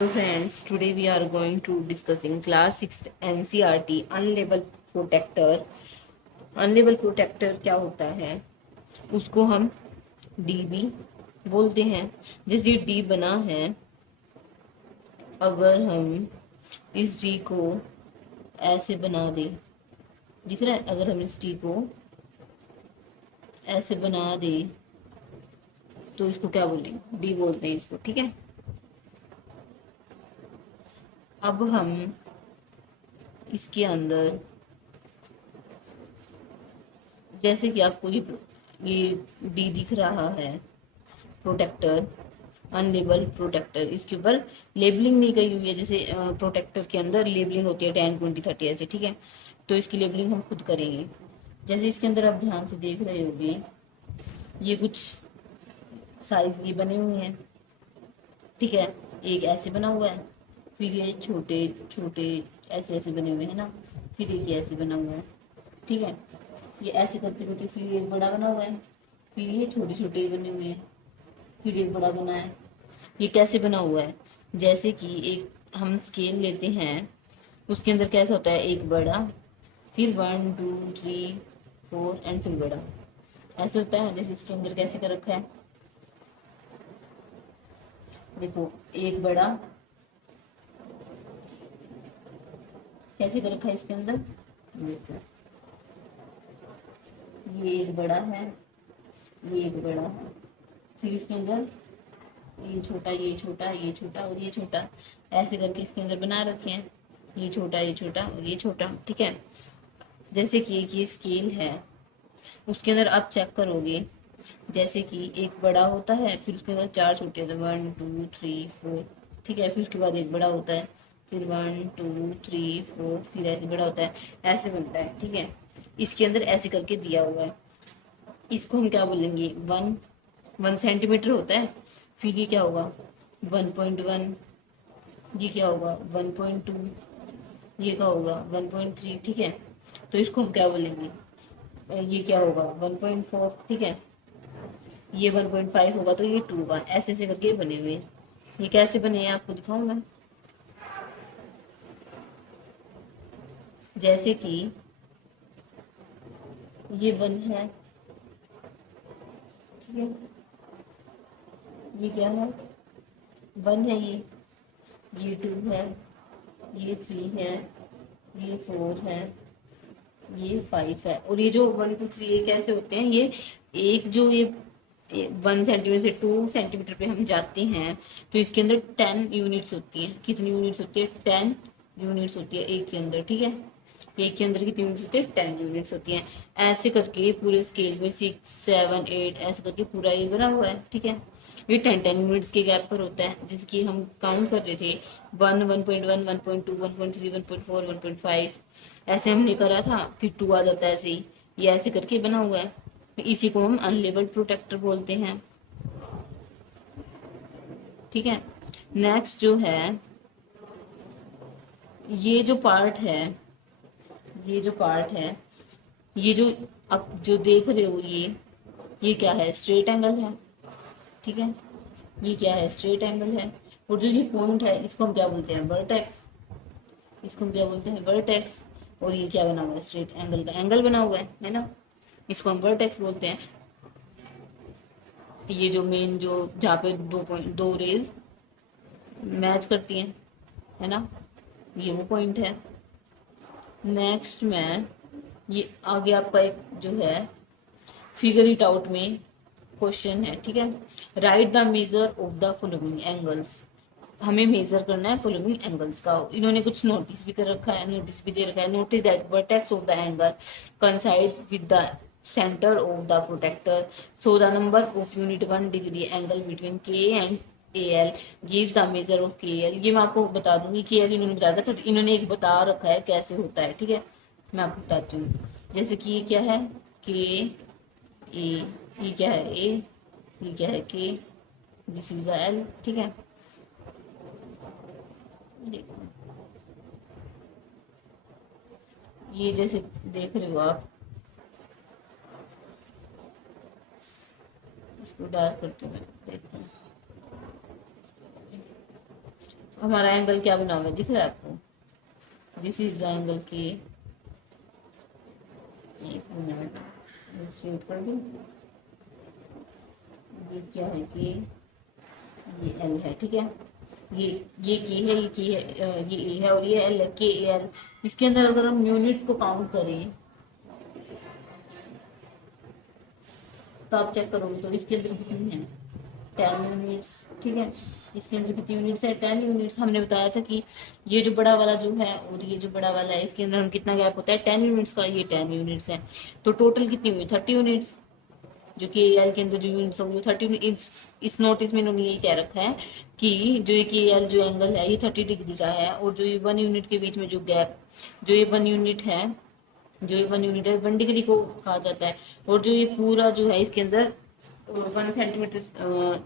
So friends, today we are going to discussing class 6 NCERT unlabeled protector. Unlabelled protector क्या होता है, उसको हम डी भी बोलते हैं। जैसे डी बना है, अगर हम इस डी को ऐसे बना दें, दिख रहा है, अगर हम इस डी को ऐसे बना दें तो इसको क्या बोलेंगे, डी बोलते हैं इसको। ठीक है, अब हम इसके अंदर, जैसे कि आपको ये डी दिख रहा है, प्रोटेक्टर, अनलेबल प्रोटेक्टर, इसके ऊपर लेबलिंग नहीं करी हुई है। जैसे प्रोटेक्टर के अंदर लेबलिंग होती है 10, 20, 30 ऐसे। ठीक है, तो इसकी लेबलिंग हम खुद करेंगे। जैसे इसके अंदर आप ध्यान से देख रहे होंगे, ये कुछ साइज की बने हुए हैं। ठीक है, एक ऐसे बना हुआ है, फिर ये छोटे छोटे ऐसे ऐसे बने हुए हैं ना, फिर एक ऐसे बना हुआ है। ठीक है, ये ऐसे करते करते फिर एक बड़ा बना हुआ है, फिर ये छोटे छोटे बने हुए हैं, फिर एक बड़ा बना है। ये कैसे बना हुआ है, जैसे कि एक हम स्केल लेते हैं, उसके अंदर कैसा होता है, एक बड़ा, फिर 1, 2, 3, 4 एंड फिर बड़ा, ऐसे होता है। जैसे इसके अंदर कैसे कर रखा है, देखो, एक बड़ा कैसे कर रखा है इसके अंदर, देखो, ये एक बड़ा है, ये एक बड़ा है, फिर इसके अंदर ये छोटा, ये छोटा, ये छोटा और ये छोटा, ऐसे करके इसके अंदर बना रखे हैं। ये छोटा, ये छोटा और ये छोटा। ठीक है, जैसे कि एक ये स्केल है, उसके अंदर आप चेक करोगे, जैसे कि एक बड़ा होता है, फिर उसके अंदर 4 छोटे होते हैं, 1, 2, 3, 4। ठीक है, फिर उसके बाद एक बड़ा होता है, फिर 1, 2, 3, 4, फिर ऐसे बड़ा होता है, ऐसे बनता है। ठीक है, इसके अंदर ऐसे करके दिया हुआ है। इसको हम क्या बोलेंगे, 1 सेंटीमीटर होता है। फिर ये क्या होगा, 1.1, ये क्या होगा 1.2, ये क्या होगा 1.3। ठीक है, तो इसको हम क्या बोलेंगे, ये क्या होगा 1.4। ठीक है, ये 1.5 होगा, तो ये 2 होगा। ऐसे ऐसे करके बने हुए हैं। ये कैसे बने हैं आपको दिखाऊं मैं, जैसे कि ये 1 है। ठीक है, ये क्या है, 1 है, ये 2 है, ये 3 है, ये 4 है, ये 5 है। और ये जो 1, 2, 3 ये कैसे होते हैं, ये एक जो ये 1 सेंटीमीटर से 2 सेंटीमीटर पे हम जाते हैं, तो इसके अंदर 10 यूनिट्स होती हैं। कितनी यूनिट्स होती है, 10 यूनिट्स होती है एक के अंदर। ठीक है, एक के अंदर कितनी यूनिट्स होती है, 10 यूनिट्स होती हैं। ऐसे करके पूरे स्केल में 6, 7, 8 ऐसे करके पूरा ये बना हुआ है। ठीक है, ये 10 यूनिट्स के गैप पर होता है, जिसकी हम काउंट कर रहे थे, 1, 1.1, 1.2, 1.3, 1.4, 1.5 ऐसे हमने करा था, फिर 2 आ जाता है ऐसे ही। ये ऐसे करके बना हुआ है, इसी को हम अनलेबल्ड प्रोटेक्टर बोलते हैं। ठीक है, नेक्स्ट जो है, ये जो पार्ट है, ये जो पार्ट है, ये जो आप जो देख रहे हो, ये क्या है, स्ट्रेट एंगल है। ठीक है, ये क्या है, स्ट्रेट एंगल है। और जो ये पॉइंट है, इसको हम क्या बोलते हैं, वर्टेक्स। इसको हम क्या बोलते हैं, वर्टेक्स। और ये क्या बना हुआ है, स्ट्रेट एंगल का एंगल बना हुआ है ना, इसको हम वर्टेक्स बोलते हैं। ये जो मेन, जो जहाँ पे 2 रेज मैच करती हैं, है ना, ये वो पॉइंट है। नेक्स्ट में ये आगे आपका एक जो है, फिगर इट आउट में क्वेश्चन है। ठीक है, right the measure of the following angles. हमें मेजर करना है फॉलोइंग एंगल्स का। इन्होंने कुछ नोटिस भी कर रखा है, नोटिस भी दे रखा है। Notice that vertex of the angle coincides with the center of the protector, so the number of unit 1 degree angle between K and AL gives the measure of KL। ये मैं आपको बता दूंगी, KL इन्होंने बता रखा है, इन्होंने एक बता रखा है कैसे होता है। ठीक है, मैं आपको बताती हूँ। जैसे कि ये क्या है, के ए, ये क्या है ए, ये क्या है के, दिस इज एल। ठीक है, देखो, ये जैसे देख रहे हो आप, इसको डार्क करते हुए देखो, हमारा एंगल क्या बना हुआ है, दिख रहा है आपको? दिस इज द एंगल के। एक मिनट स्ट्रेट कर दूं। ये क्या है कि ये एल है, ठीक है। ये की है, ये की है, ये ए है और ये एल है, के एल। इसके अंदर अगर हम यूनिट्स को काउंट करें तो आप चेक करोगे तो इसके अंदर कितनी है, 10 यूनिट्स, ठीक है। इसके अंदर कितनी यूनिट्स है, 10 यूनिट्स। हमने बताया था कि ये जो बड़ा वाला जो है और ये जो बड़ा वाला है, इसके अंदर हम कितना गैप होता है, 10 यूनिट्स का। ये 10 यूनिट्स है, तो टोटल कितनी हुई, 30 यूनिट्स। जो कि एल के अंदर जो यूनिट्स होंगी वो 30। इस नोटिस में इन्होंने यही कह रखा है कि जो ये के एल जो एंगल है ये 30 डिग्री का है, और जो ये 1 यूनिट के बीच में जो गैप, जो ये 1 यूनिट है, जो ये 1 यूनिट है 1 डिग्री को कहा जाता है। और जो ये पूरा जो है इसके अंदर 1 सेंटीमीटर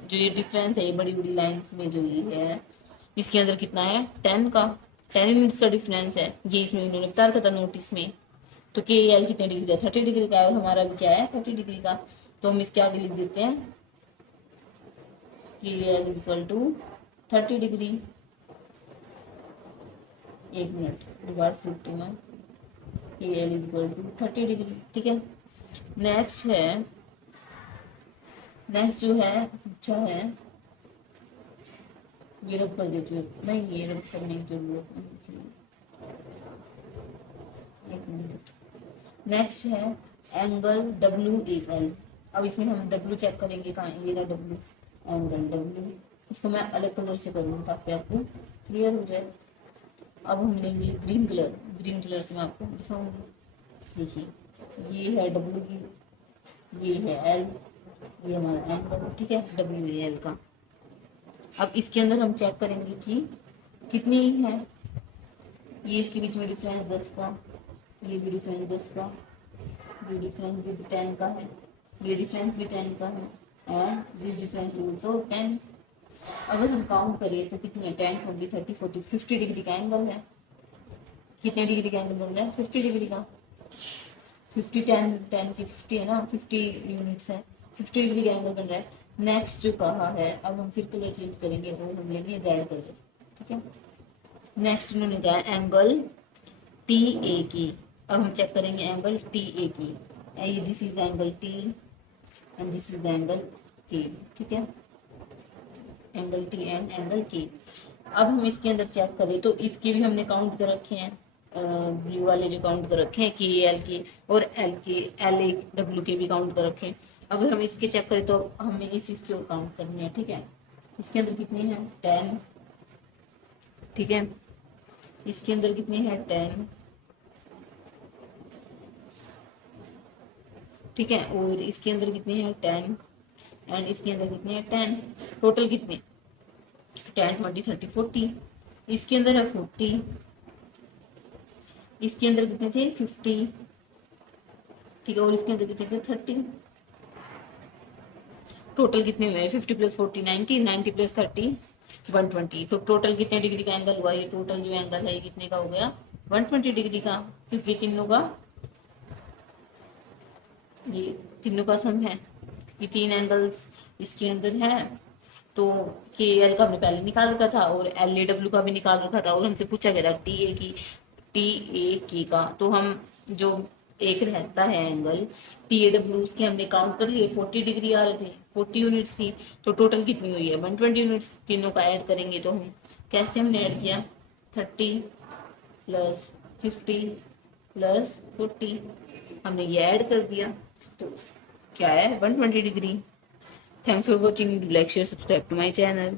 जो ये डिफरेंस है, ये बड़ी बड़ी लाइंस में जो ये है इसके अंदर कितना है, 10 का, 10 यूनिट्स का डिफरेंस है। ये इसमें इन्होंने बता रखा था नोटिस में। तो के एल कितने डिग्री का, 30 डिग्री का है, और हमारा भी क्या है, 30 डिग्री का। तो हम इसके आगे लिख देते हैं कि एल इक्वल टू 30 डिग्री। एक मिनट दोबारा फिफ्टी में, के एल इक्वल टू 30 डिग्री, ठीक है। नेक्स्ट है, नेक्स्ट जो है अच्छा है, ये रब कर देती हूँ, नहीं ये रब करने की जरूरत नहीं। एक मिनट। नेक्स्ट है एंगल डब्ल्यू ए एल। अब इसमें हम डब्ल्यू चेक करेंगे, कहाँ ये रहा डब्ल्यू, एंगल डब्ल्यू। इसको मैं अलग कलर से करूँगी ताकि आपको क्लियर हो जाए। अब हम लेंगे ग्रीन कलर, ग्रीन कलर से मैं आपको दिखाऊंगी। देखिए ये है डब्ल्यू की, ये है एल, ये हमारा एंगल, ठीक है, डब्ल्यू ए एल का। अब इसके अंदर हम चेक करेंगे कि कितनी है, ये इसके बीच में डिफरेंस 10 का, ये भी डिफरेंस 10 का, ये डिफरेंस भी 10 का है, ये डिफरेंस भी 10 का है, एंड दिस डिफरेंस ऑल्सो 10। अगर हम काउंट करें तो कितनी है, 10, 20, 30, 40, 50 डिग्री का एंगल है। कितने डिग्री का एंगल बन रहा है, 50 डिग्री का। 50, 10, 10 की 50 है ना, 50 यूनिट्स है, 50 डिग्री का एंगल बन रहा है। नेक्स्ट जो कहा है, अब हम फिर कलर चेंज करेंगे, वो हम लेंगे रेड कलर, ठीक है। नेक्स्ट इन्होंने कहा एंगल टी ए की। अब हम चेक करेंगे एंगल टी ए की। ये this is angle T and this is angle के, ठीक है, एंगल टी एंड एंगल के। अब हम इसके अंदर चेक करें तो इसके भी हमने काउंट कर रखे हैं, ब्लू वाले जो काउंट कर रखे हैं के एल के, और एल के, एल ए डब्ल्यू के भी काउंट कर रखे हैं। अगर हम इसके चेक करें तो हमें इसके और काउंट करने हैं, ठीक है। इसके अंदर कितनी है, 10, ठीक है। इसके अंदर कितनी है, 10, ठीक है। और इसके अंदर कितनी है, 10, एंड इसके अंदर कितनी है, 10। टोटल कितने, 10, 20, 30, 40। इसके अंदर है 40, इसके अंदर कितने थे, 50, ठीक है, और इसके अंदर कितने थे, 30। टोटल कितने हुए, 50 प्लस 40 90, 90 प्लस 30 120। तो टोटल कितने डिग्री का एंगल हुआ, ये टोटल जो एंगल है ये कितने का हो गया, 120 डिग्री का, क्योंकि तीनों का, ये तीनों का सम है, ये 3 एंगल्स इसके अंदर है। तो के एल का हमने पहले निकाल रखा था और एल ए डब्ल्यू का भी निकाल रखा था, और हमसे पूछा गया था टी ए की, टी ए की का। तो हम जो एक रहता है एंगल टी ए डब्ल्यू, उसके हमने काउंट कर लिए, 40 डिग्री आ रहे थे, 40 यूनिट्स थी। तो टोटल कितनी हुई है, 120 यूनिट्स। तीनों का ऐड करेंगे तो हम कैसे हमने ऐड किया, 30 प्लस 50 प्लस 40, हमने ये ऐड कर दिया तो क्या है, 120 degree. Thanks for watching. Do like, share, subscribe to my channel.